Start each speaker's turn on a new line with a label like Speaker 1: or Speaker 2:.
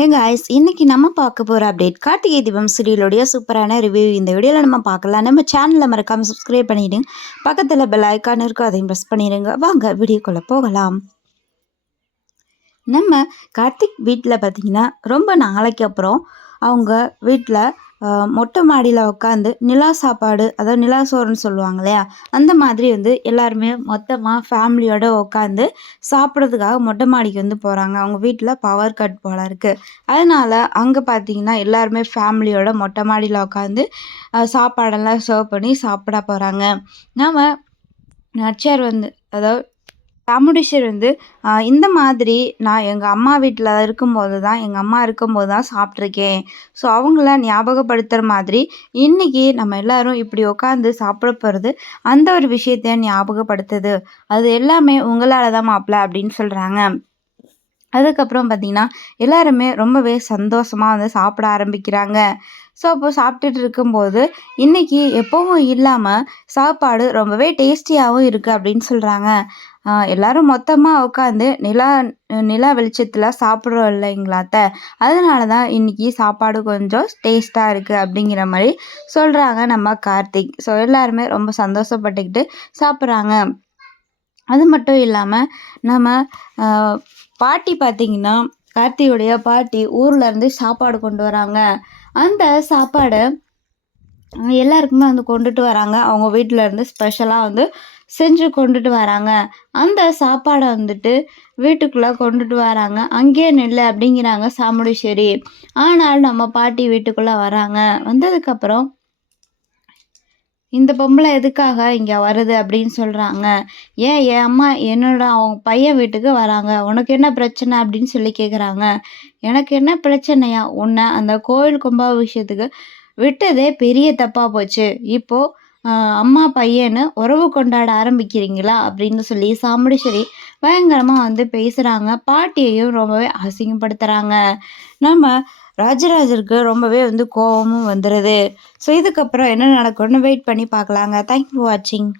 Speaker 1: ஏங்க ஐஸ் இன்னைக்கு நம்ம பார்க்க போகிற அப்டேட் கார்த்திகை தீபம் சீரியலுடைய சூப்பரான ரிவ்யூ இந்த வீடியோவில் நம்ம பார்க்கலாம். நம்ம சேனலில் மறக்காமல் சப்ஸ்கிரைப் பண்ணிவிடுங்க பக்கத்தில் பெல் ஐக்கான் இருக்கும் அதையும் ப்ரெஸ் பண்ணிடுங்க. வாங்க வீடியோக்குள்ளே போகலாம். நம்ம கார்த்திக் வீட்டில் பார்த்திங்கன்னா ரொம்ப நாளைக்கு அப்புறம் அவங்க வீட்டில் மொட்டை மாடியில் உட்காந்து நிலா சாப்பாடு அதாவது நிலா சோறுன்னு சொல்லுவாங்க இல்லையா அந்த மாதிரி வந்து எல்லாருமே மொத்தமாக ஃபேமிலியோடு உட்காந்து சாப்பிட்றதுக்காக மொட்டை மாடிக்கு வந்து போகிறாங்க அவங்க வீட்டில் பவர் கட் போல் இருக்குது அதனால் அங்கே பார்த்தீங்கன்னா எல்லாருமே ஃபேமிலியோட மொட்டை மாடியில் உட்காந்து சாப்பாடெல்லாம் சர்வ் பண்ணி சாப்பிட போகிறாங்க நாம் நச்சர் வந்து அதாவது சாமுண்டீஸ்வரி வந்து இந்த மாதிரி நான் எங்கள் அம்மா வீட்டில் இருக்கும்போது தான் எங்கள் அம்மா இருக்கும்போது தான் சாப்பிட்ருக்கேன் ஸோ அவங்கள ஞாபகப்படுத்துகிற மாதிரி இன்றைக்கி நம்ம எல்லோரும் இப்படி உட்காந்து சாப்பிட போகிறது அந்த ஒரு விஷயத்த ஞாபகப்படுத்துது. அது எல்லாமே உங்களால் தான் மாப்பிள்ள அப்படின்னு சொல்கிறாங்க அதுக்கப்புறம் பார்த்திங்கன்னா எல்லாருமே ரொம்பவே சந்தோஷமாக வந்து சாப்பிட ஆரம்பிக்கிறாங்க. ஸோ அப்போ சாப்பிட்டுட்டு இருக்கும்போது இன்றைக்கி எப்போவும் இல்லாமல் சாப்பாடு ரொம்பவே டேஸ்டியாகவும் இருக்குது அப்படின்னு சொல்கிறாங்க எல்லாரும் மொத்தமாக உட்காந்து நிலா நிலா வெளிச்சத்தில் சாப்பிட்றோம் இல்லைங்களாத்த? அதனால தான் இன்றைக்கி சாப்பாடு கொஞ்சம் டேஸ்ட்டாக இருக்குது அப்படிங்கிற மாதிரி சொல்கிறாங்க நம்ம கார்த்திக். ஸோ எல்லாருமே ரொம்ப சந்தோஷப்பட்டுக்கிட்டு சாப்பிட்றாங்க. அது மட்டும் இல்லாமல் நம்ம பாட்டி பார்த்திங்கன்னா கார்த்தியுடைய பாட்டி ஊர்லேருந்து சாப்பாடு கொண்டு வராங்க. அந்த சாப்பாடை எல்லாருக்குமே வந்து கொண்டுட்டு வராங்க. அவங்க வீட்டில் இருந்து ஸ்பெஷலாக வந்து செஞ்சு கொண்டுட்டு வராங்க. அந்த சாப்பாடை வந்துட்டு வீட்டுக்குள்ளே கொண்டுட்டு வராங்க. அங்கேயே நெல் அப்படிங்கிறாங்க சாமுடீஸ்வரி ஆனால் நம்ம பாட்டி வீட்டுக்குள்ளே வராங்க. வந்ததுக்கப்புறம் இந்த பொம்பளை எதுக்காக இங்கே வருது அப்படின்னு சொல்கிறாங்க ஏன் என் அம்மா என்னோட அவங்க பையன் வீட்டுக்கு வராங்க? உனக்கு என்ன பிரச்சனை அப்படின்னு சொல்லி கேட்குறாங்க எனக்கு என்ன பிரச்சனையா? உன்னை அந்த கோயில் கும்பாபிஷேகத்துக்கு விட்டதே பெரிய தப்பாக போச்சு. இப்போது அம்மா பையன்னு உறவு கொண்டாட ஆரம்பிக்கிறீங்களா? அப்படின்னு சொல்லி சாமுடீஸ்வரி பயங்கரமாக வந்து பேசுகிறாங்க பாட்டியையும் ரொம்பவே அசிங்கப்படுத்துகிறாங்க நம்ம ராஜராஜருக்கு ரொம்பவே வந்து கோபமும் வந்துடுது ஸோ இதுக்கப்புறம் என்ன நடக்கும்னு வெயிட் பண்ணி பார்க்கலாங்க. தேங்க்யூ ஃபார் வாட்சிங்